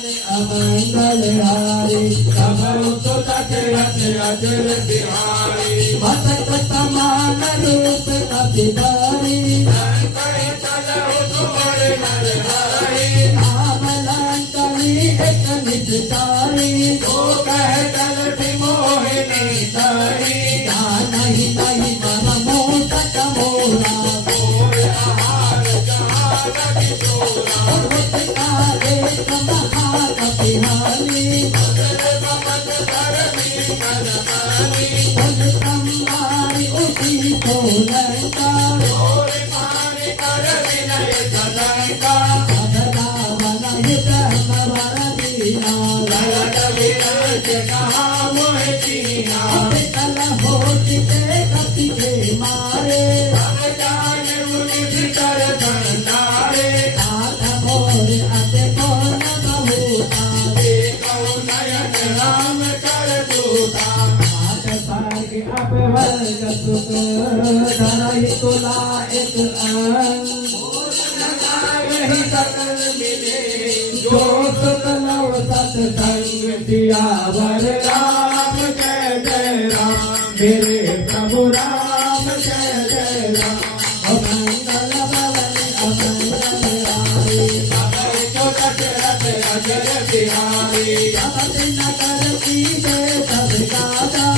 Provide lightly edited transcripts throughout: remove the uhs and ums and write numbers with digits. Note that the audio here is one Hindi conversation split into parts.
अमंगल हारी कमरु तो अजर बिहारी मस्तक समान रूप कपिधारी नाम लंकनी एक निजचारी तो कह चल मोहिनी तारी नहीं नहीं मन मोटक मोरा तुला एक सकल मिले जो सतनव सत्संग दिया वर राम जय जय राम मेरे प्रभु राम जय जय राम अमंगल भवन अमंगल हारी अजर बिहारी नगर की सब गाता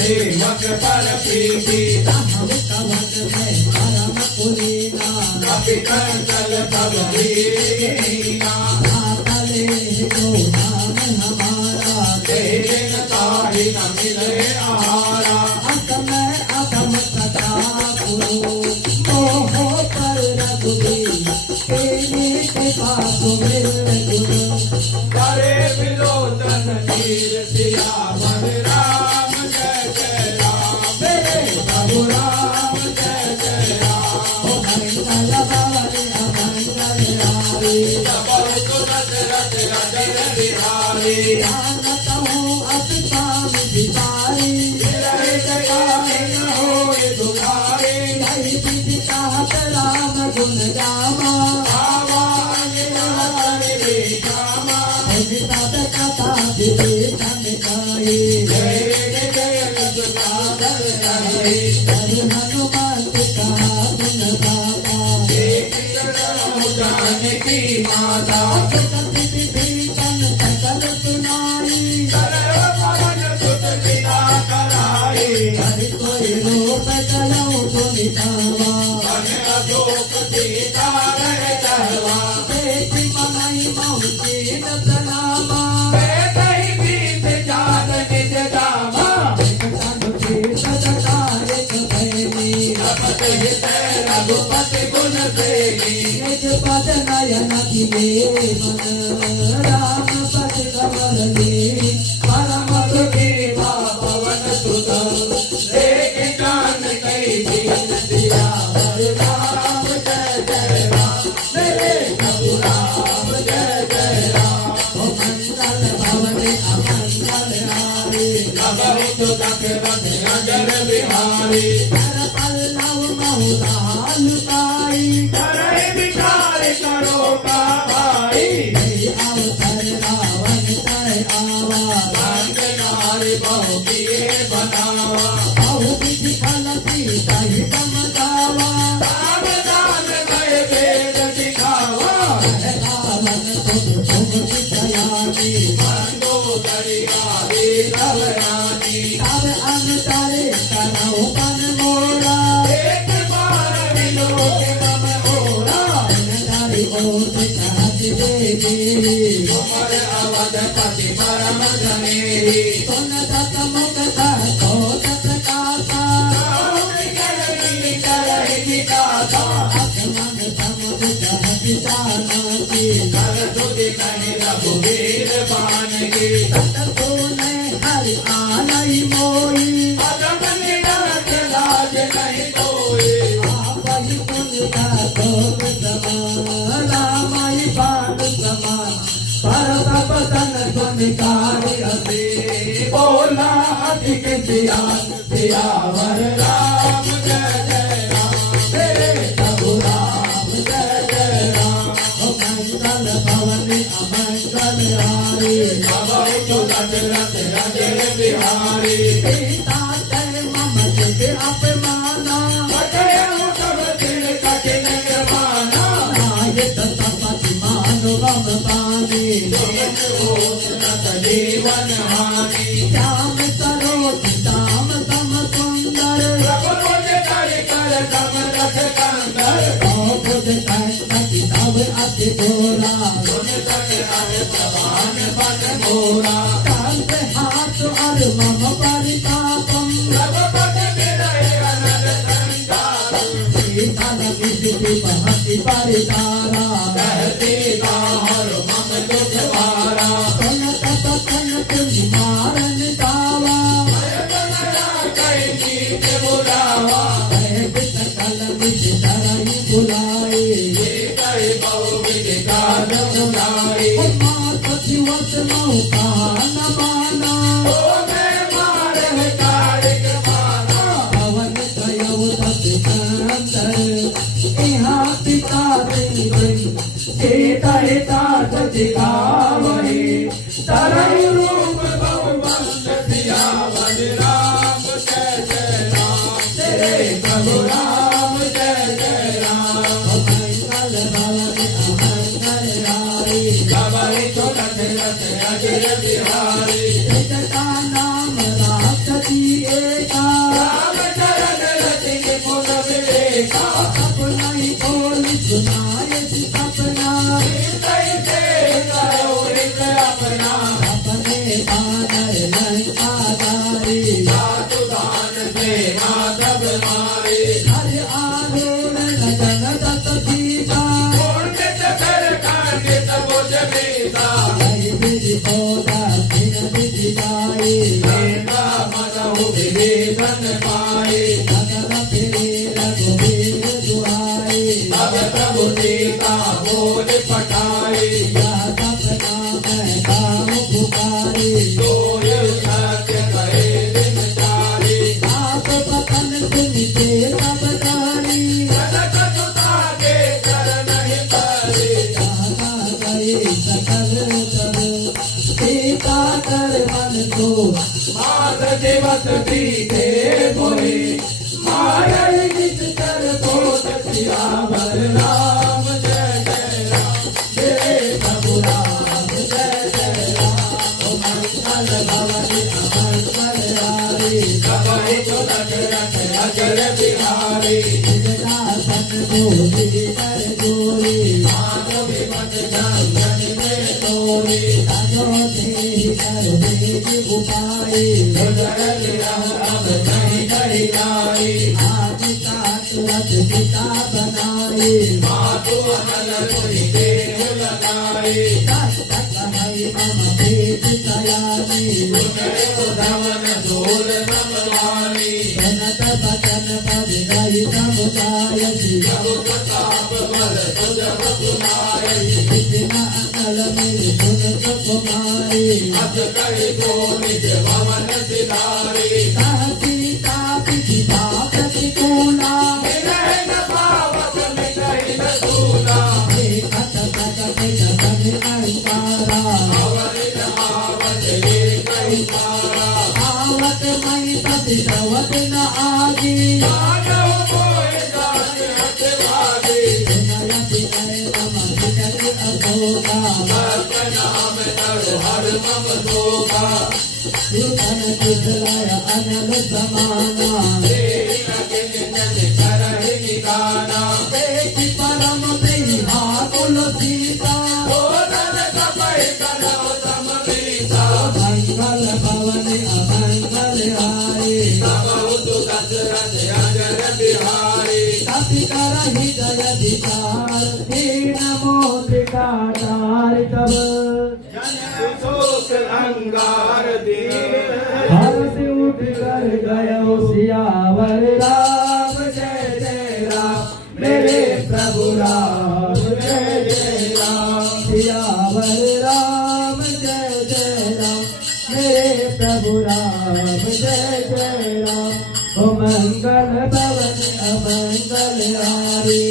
सेवक पर प्रीति कपितल तब दीना रणधीर सियावर राम जय जय राम मेरे प्रभु राम जय जय राम मंगल भवन अमंगल हारी बहुत दशरथ राजन बिहारी जानत हूँ अति स्वामी बिहारी रहे जगाए न होए दुखारे जय विधि कहत राम गुण गामा आवाज हरि विश्रामा सब कथा विवेचन गाए जय जय रघुनाथर रहे हनुमंत का गुण गाता एक जानकी माता विभीषण सकल सुनाई सरल पवन सुत पिता कराई हरि कोई रूप चलो गुण गावा मन अशोक सीता रह कहवा देखी मनाई मौजी नतनामा बैठई बीत जात निज दामा रघुपति गुण प्रेमी निज पद नयन किए मन राम पद कमल ले परम सुखी पवन सुत देख जान कई दीन दिया राम जय जय राम मेरे प्रभु राम जय जय राम मंगल भवन अमंगल हारी बहुत दशरथ राजन बिहारी पल्लव बहुलाल पाई करे विचार करो का भाई अवसर रावण तय आवा रंग नारी बहु किए बनावा बहु विधि फल सीता ही समझावा सावधान भय वेद दिखावा रावण तुम दयानी मंदोदरी गारी रवरानी अब अंतरे करो मन मोरा एक बार मिलो के मम होरा नारी ओट कहत देवी तुमर अवधपति परम धनेरी सुन सत मुख तो सत काता करही करहि विकासा मन समुद कहत जानाती कर तुझ कहि रघुवीर बान की सत सोने हरि आलई मोई अगम निडर लाज नहीं कोई आपहि पुन का तोप समान रामाई बाण समान परतप सन सुनिकारी अति बोला अधिक सियावर राम जय जय राम मेरे प्रभु राम जय जय राम मंगल भवन अमंगल हारी बहुत दशरथ राजन बिहारी सीता जय मम जग अपमाना कटयम सब दिन कठिन निर्माना नायक सपति मानो बम पानी जीवन हानि श्याम सरोज श्याम सम सुंदर प्रभुज कर कर सम रख कंदर प्रभुज संगति तब अति घोरा गुण सक हर प्रवान बन घोरा कांत हाथ और मम परितापम रघुपति विरहे अनर संतापम सीता लगी बहति परितारा कहती हर मम दुख भारा सुन तप सन कुंज मारन दावा कई जीत बुलावा सकल विध धरई बुलाई कई बहु विधि काज बुलाई मार पति वत नौका न माना ओ मैं मारे कारिक माना पवन कयउ तत कंदर इहाँ पिता गई सीता हिता दिखावही तरई रूप बहुवंश सियावर राम जय जय राम तेरे प्रभु राम जय जय राम मंगल भवन अमंगल हारी गवई तो दशरथ अजय बिहारी इसका नाम राष्ट्रपति एका राम चरण रति मुद विवेका अपना ही बोल सुनाए सपना अपना अपने बानर लंकाधारी साधु दान से माधव मारे हर आरोण लगन दत सीता कर कांड तब जमीता विधि बोधा सीता कर मन को मात दिवस पीते मोहे माया जित कर पोत सियावर राम जय जय राम मेरे प्रभु राम जय जय राम ओ मंगल भवन अमंगल हारी सबहि तुलक रख अजर बिहारी सन मोदी कर गोरी माधव विमत गंगन में तोरी तजो देहि कर देहि उपाय गुजर अब कहीं कहीं नारी आदिता तुरत पिता बनाए मातु अनल कोई देह लगाए तक हरि मम पेट सयानी सुनरे उधवन धूल नमवानी सुनत बचन पद गई समुदाय जब प्रताप बल तुझ सुनाय इतना अकल में सुन कुमारी अज कहे को निज भवन सिधारी सीता पिता प्रतिकूला न पावत में कही न दूला खत खत बन अंकारा अवरित आवत ये कही पारा आवत मई पति सवत न आगी मानव मोय दास हट भागी सुनय विनय मम विनय अधोगा भक्त नाम तरो हर मम दोगा युतन कुशलय अनल समाना करहि निदाना देखि परम प्रिय कुल सीता मंगल भवन अमंगल हारी कपि करहि जय विचार दीन मोदिका तार कब अंगार हर्ष उठ कर गयो सियावर राम जय जय राम मेरे प्रभु राम जय जय राम सियावर राम जय जय राम मेरे प्रभु राम जय जय राम ओ मंगल भवन अमंगल हारी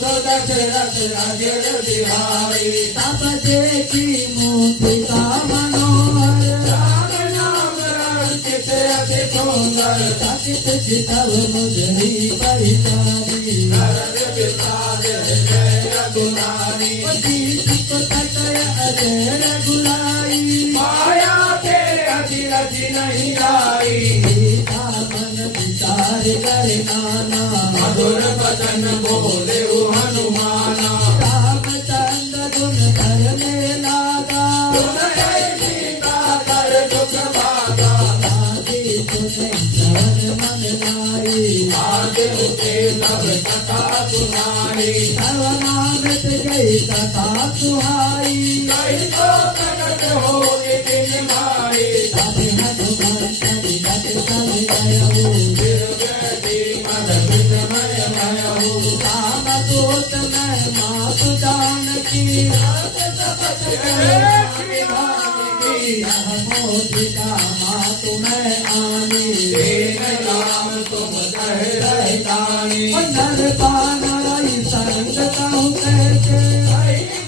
दशरथ अजर बिहारी तब देखी मूर्तिका मनोहर राम नाम रंकित अति सुंदर सचित चितव मुजरी परिचारी नरक विषाद जय रघुनारी जीत को तटय अजय रघुराई माया के अति रति नहीं आई सीता मन विचार करे नाना मधुर बचन बोले हनुमाना रामचंद्र गुण करने लागा सीता कर दुख भागा आदि सुने श्रवण मन लाई आगे उठे सब कथा सुनाई सर्वनामृत गई कथा सुहाई कहीं तो प्रकट हो दिन भाई तब हनुमंत विगत सब गयऊ फिर बैठी मन विस्मय मयहु कामदूत मैं मातु जानकी मोदिका मातु मैं आनी राम तुम कहे रहतानी नर पानाई संग कहूँ कैसे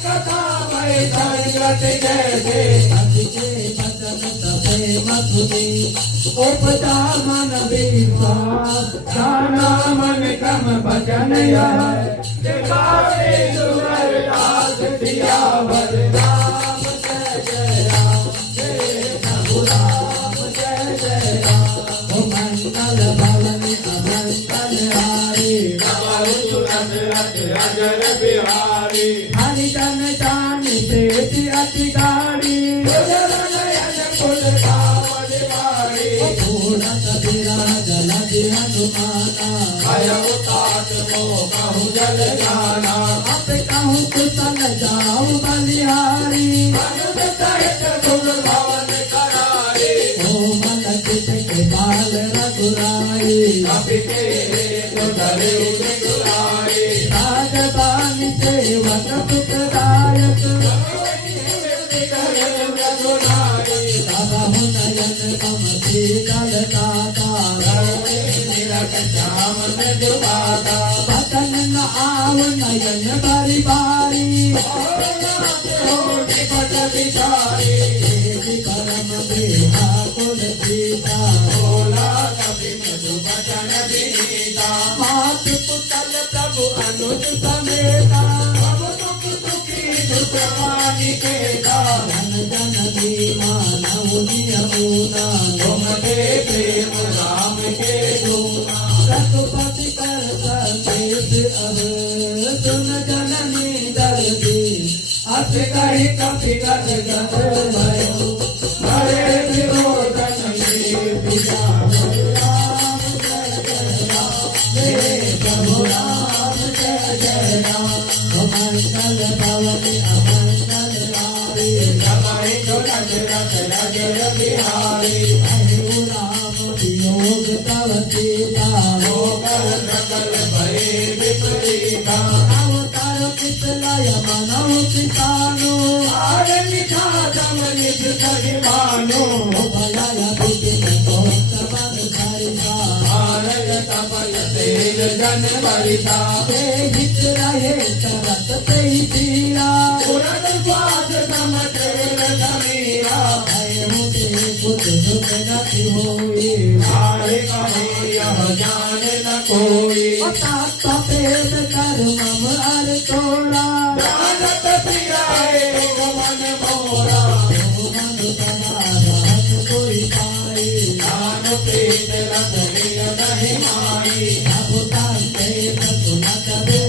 कथा मैं संगत जैसे अतिके बचन तपे मधुनी उपजा मन विश्वास जाना मन कम भजन यह दिखावे सुगर दास सियावर राम जय जय राम जय प्रभु राम जय जय राम ओ मंगल भवन अमंगल हारी अजर बिहारी हरिजन जान प्रेत अति गाड़ी कुल कावल बाड़ी पूरत विराज लगे हनुमाना भय उतात मो कहूँ जल जाना अब कहूँ कुशल जाऊँ बलिहारी अनुज सहित गुण भवन करारे कोमल चित के बाल रघुराई कपि के सुधरे दुलारे राजधानी सेवक सुखदायक तब नयन मम शीतल दाता बचन न आव नयन बरि बारी पट बिचारी परम देहा कुल सीता बोला कभी मधु बचन विनीता मात पुतल प्रभु अनुज समेता अब दुख दुखी दुख पानी के जन जननी मानव यमुना तुम दे प्रेम राम के दूना रघुपति कर संदेश अब सुन जननी दर्दी अस कही कपि गद गद भयो हरे विरोधन विजा राम जय जय राम मेरे प्रभु राम जय जय राम मंगल भवनि अमंगल हारी जमाई तो रज रज रज बिहारी हरि राम वियोग तव सीता मोकर सकल भय विपरीता अवतार पितलय मनौ पितानो आर निखा तम निज कहि मानो भलय विपिन कोट मन धरिता आरय तपय तेज जन वरिता ते हित रहे तरत ते पीरा पुरन स्वाद सम तेर समीरा भय मुझे कुछ दुख नति होई आरे कहे यह जान न कोई तात प्रेम कर मम अर तोड़ा जानत पियाए मन मोरा मन बना रहत कोई पाई दान प्रीत रत लिय नहीं माई अब ताते तुम करे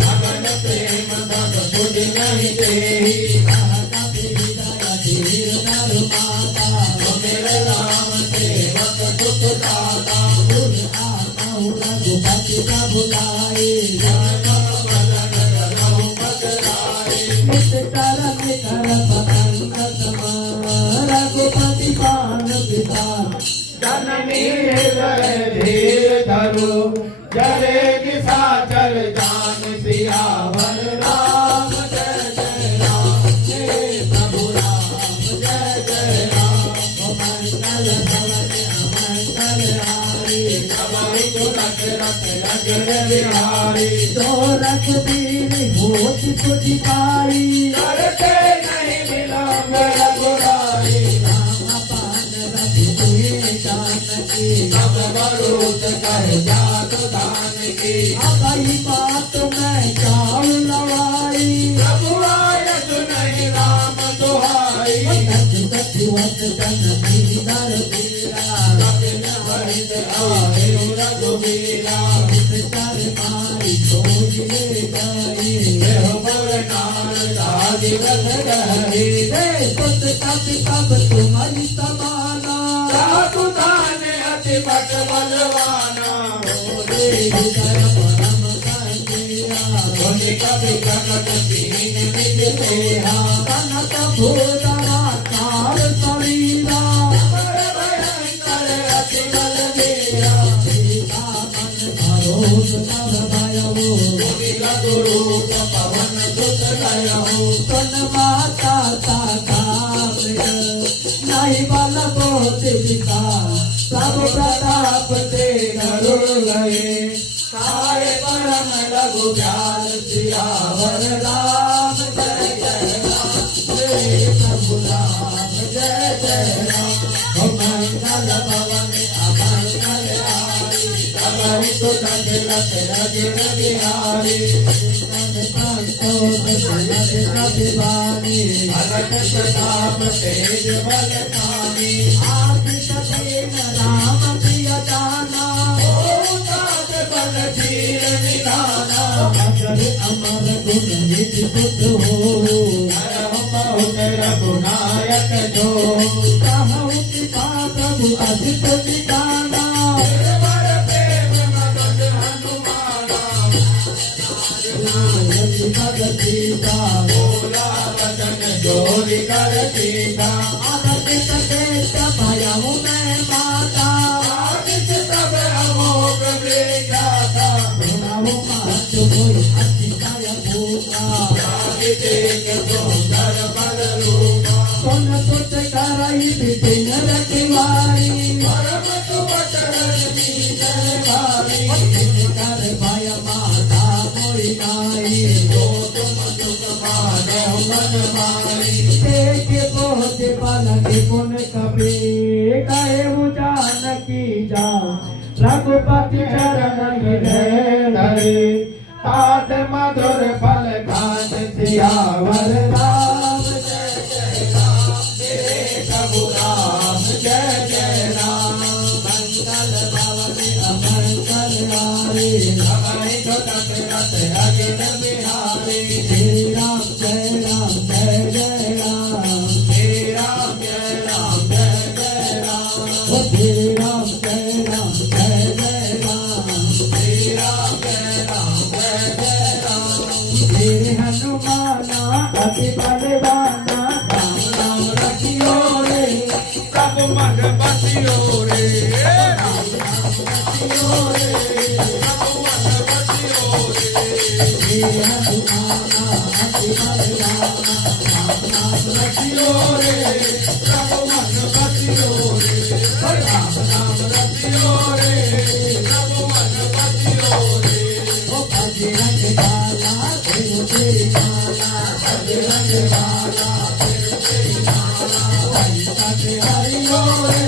लगन प्रेम तब बुझ नहीं देही कहता हृदय धीर नर माता मेरे राम सेवक सुख दाता गुर आऊ रघुपति का बुलाए नित करन कर पतंग सम रघुपति पान पिता जननी हृदय धीर धरो जरे किसा चल जान सियावर राम जय जय राम जय प्रभु राम जय जय राम मंगल भवन अमंगल हारी हमारी तो रख रख रख बिहारी तो रख दीन होत तुझ पाई करते नहीं विलम्ब रघुराई राम पान रवि तुहे जानकी सब बरूद कर जात दान की अबई बात मैं चाव लवाई प्रभुआयत नहीं राम दुहाई सच सचवत जननी दर पीरा कपिल हरित आए रघुवीरा कर माई सोच ले गई देह पर नार दादी रथ गहरी पुत कपि कब तुम्हारी समाना साधु दान अति भट बलवाना हृदय परम कंदिया धुनि कपि कनक दीन निज देहा कनक भूषणा काल शरीरा पर भयंकर अति बल देहा सीता मन भरोस तब भयवो धुनि लघु रूप पवन सुत गयो सुन माता साका नहीं बल बहुत विकार सब प्रताप ते गरुड़ गए काय परम लघु ज्ञान सियावर राम जय जय राम जय प्रभु राम जय जय राम मंगल भवन अमंगल हारी तबहि तो दशरथ रजन बिहारी भगत प्रताप तेज बल कामी राम प्रिय जाना ओ तात बल धीर निधाना अमर गुण निधि पुत्र हो हरहु बहुत रघुनायक जो कहु कृपा प्रभु अधिक ठिकाना बर प्रेम मगन हनुमाना सीता बोला वचन जोरि कर सीता आदत सकेत भयहु मैं माता आदित तब अमोघ विख्याता सुनहु महत कोई अतिशय भूखा आदित एक सुंदर बल रूपा सुन सुत करहि विपिन रखवारी परम सुवचन नीचर भारी कर भय माता मोहि नाई जो तुम सुख पाने मन मन मारी देखे पहुँचे पालके पुन कपे कहे जानकी जाओ रघुपति चरण धरे हाथ मधुर फल खान सियावर राम जय जय राम तेरे प्रभु राम जय जय राम मंगल भवन अमंगल हारे हमारे तो दशरथ अजित बिहारी श्री राम जय राम जय जय राम श्री राम जय राम जय जय राम ओ श्री राम जय राम जय जय राम श्री राम जय राम जय जय राम श्री हनुमाना अति बलवाना राम राम रखियो रे प्रभु मन बसियो रे रखियो रे प्रभु मन बसियो रे श्री हनुमाना अति बलवाना राम राम रखियो रे प्रभु मन बसियो रे राम राम बसियो रे प्रभु मन बसियो रे ओ बजरंग बाला तेरे तेरी माला बजरंग बाला तेरे तेरी माला संकट हरियो रे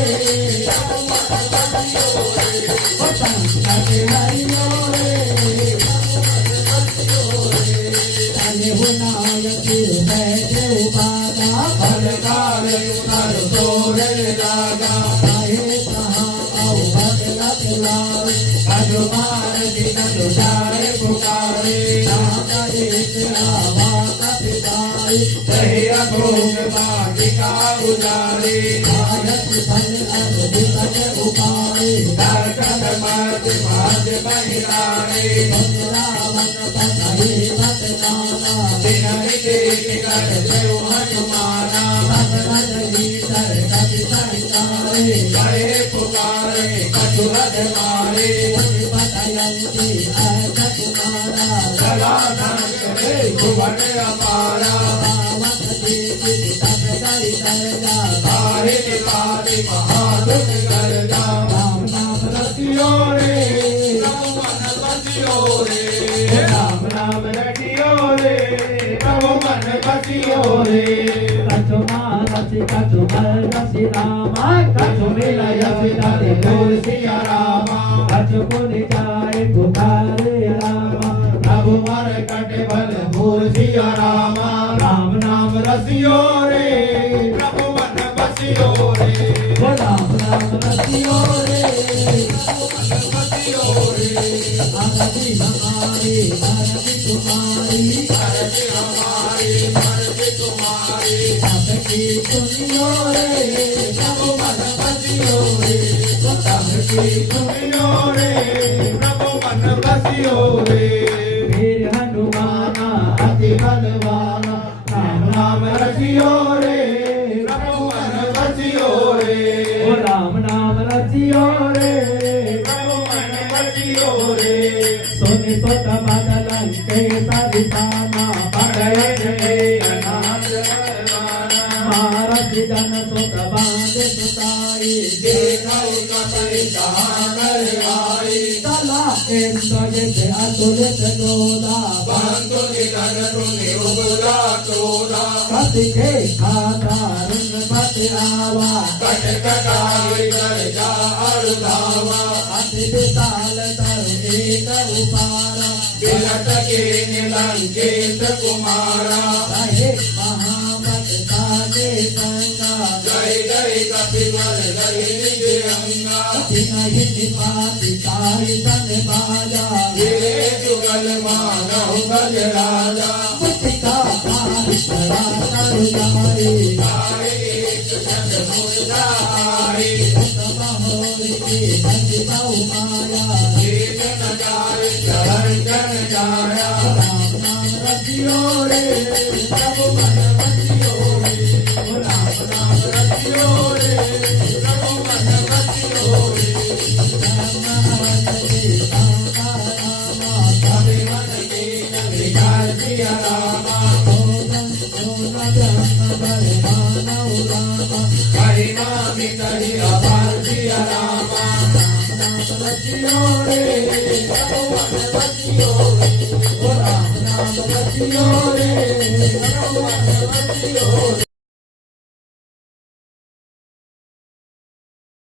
ओ संकट हरियो रे अने हुनायक बैठे उपादा भलकार उतर तोरे लागा काहे कहाँ आओ बदलत लाओ हनुमान दिन तुझारे पुकारे नागरे आवा कपिताई सही अभोग वाटिका उजारे आयत फल अर्जित उपाय दर्शन मत भाज बहिरारे रावण पतहि मत नाना दिन देख कर जय हनुमाना भगवत गीतर कपि संकारे करे पुकारे कछुरध मारे बतयंती अर्थ कुमारा सदा धन करे भुवन अपारा रावण देवी तप करि करजा तारे निकाले महादुख करजा राम नाम रतियो रे प्रभु मन बसियो रे राम नाम रतियो रे प्रभु मन बसियो रे कछु मानसी कछु मरसी रामा कछु मिलयसी तति बोल सिया रामा कछु पुनि जाय पुकारे रामा प्रभु मर कटे बल भूल सिया रामा राम नाम रसियो रे प्रभु मन बसियो रे ओ राम नाम रसियो रे बसियो रे आरती हमारी आरती तुम्हारी भरति हमारी भरति तुम्हारी सबकी सुनियो रे प्रभु मन बसियो रे सबकी सुनियो रे प्रभु मन बसियो रे वीर हनुमाना अति बलवाना राम नाम रसियो रे प्रभु मन बसियो रे ओ राम नाम रसियो रे प्रभु मन बसियो रे सोनि सोत बदलन के सरिसाना पढ़े जय अनाथ माना महाराज जन सोत बांधे सुताई देखौ कपि सहागर आई तला इंद्र से अतुलित गोदा बंधु निधन तुनि उगला तोरा कति के खाता रुन मत आवा कट कटाई कर जा अरुधावा अति विशाल तर एक उपारा बिलत के निलंकेश कुमारा रहे महामत सागे संगा जय जय कपिबल जय निज अंगा नहीं निपाति साई तन बाजा गिरे जुगल मानव गज राजा मुटिका तारी सरा तरु जाए आए एक छंद मुर्दारे महोरी की बंदी बहु माया जीत न जाए चरण जन जाया राम नाम रखियो रे प्रभु मन बसियो रे राम नाम रसियो रे प्रभु मन बसियो रे कभी मन के नगरिकार सिया रामा हरि नाम कहि अपार सिया रामा રચ્યો રે પ્રભુ મન વચ્યો રે ઓ રામ નામ રચ્યો રે પ્રભુ મન વચ્યો રે